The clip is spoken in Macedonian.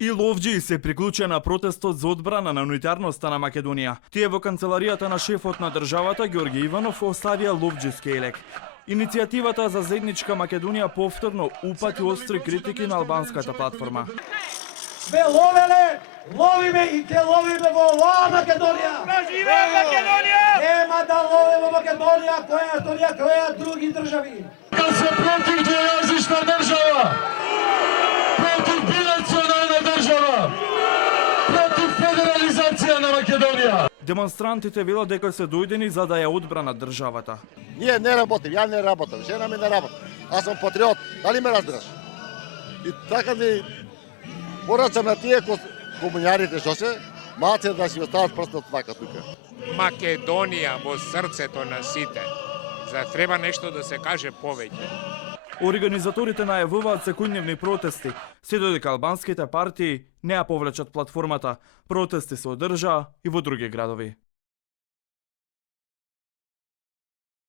И ловџии се приклучија на протестот за одбрана на унитарноста на Македонија. Тие во канцеларијата на шефот на државата Ѓорѓе Иванов оставија ловџиски елек. Иницијативата за заедничка Македонија повторно упати остри критики на албанската платформа. Бе ловеле, ловиме и ќе ловиме во оваа Македонија. Живе Македонија! Нема да ловиме во Македонија, која други држави. Да се против двојазична држава, против бинационална држава, против федерализација на Македонија. Демонстрантите велат дека се дојдени за да ја одбранат државата. Ние не работим, ја не работам, жена ми не работи. Аз сум патриот, дали ме разбираш? И така ми порачам на тие комунјарите што се, малце да си остават прстот така тука. Македонија во срцето на сите. За треба нешто да се каже повеќе. Организаторите најавуваат секојдневни протести, се додека албанските партии не ја повлечат платформата. Протести се одржаа и во други градови.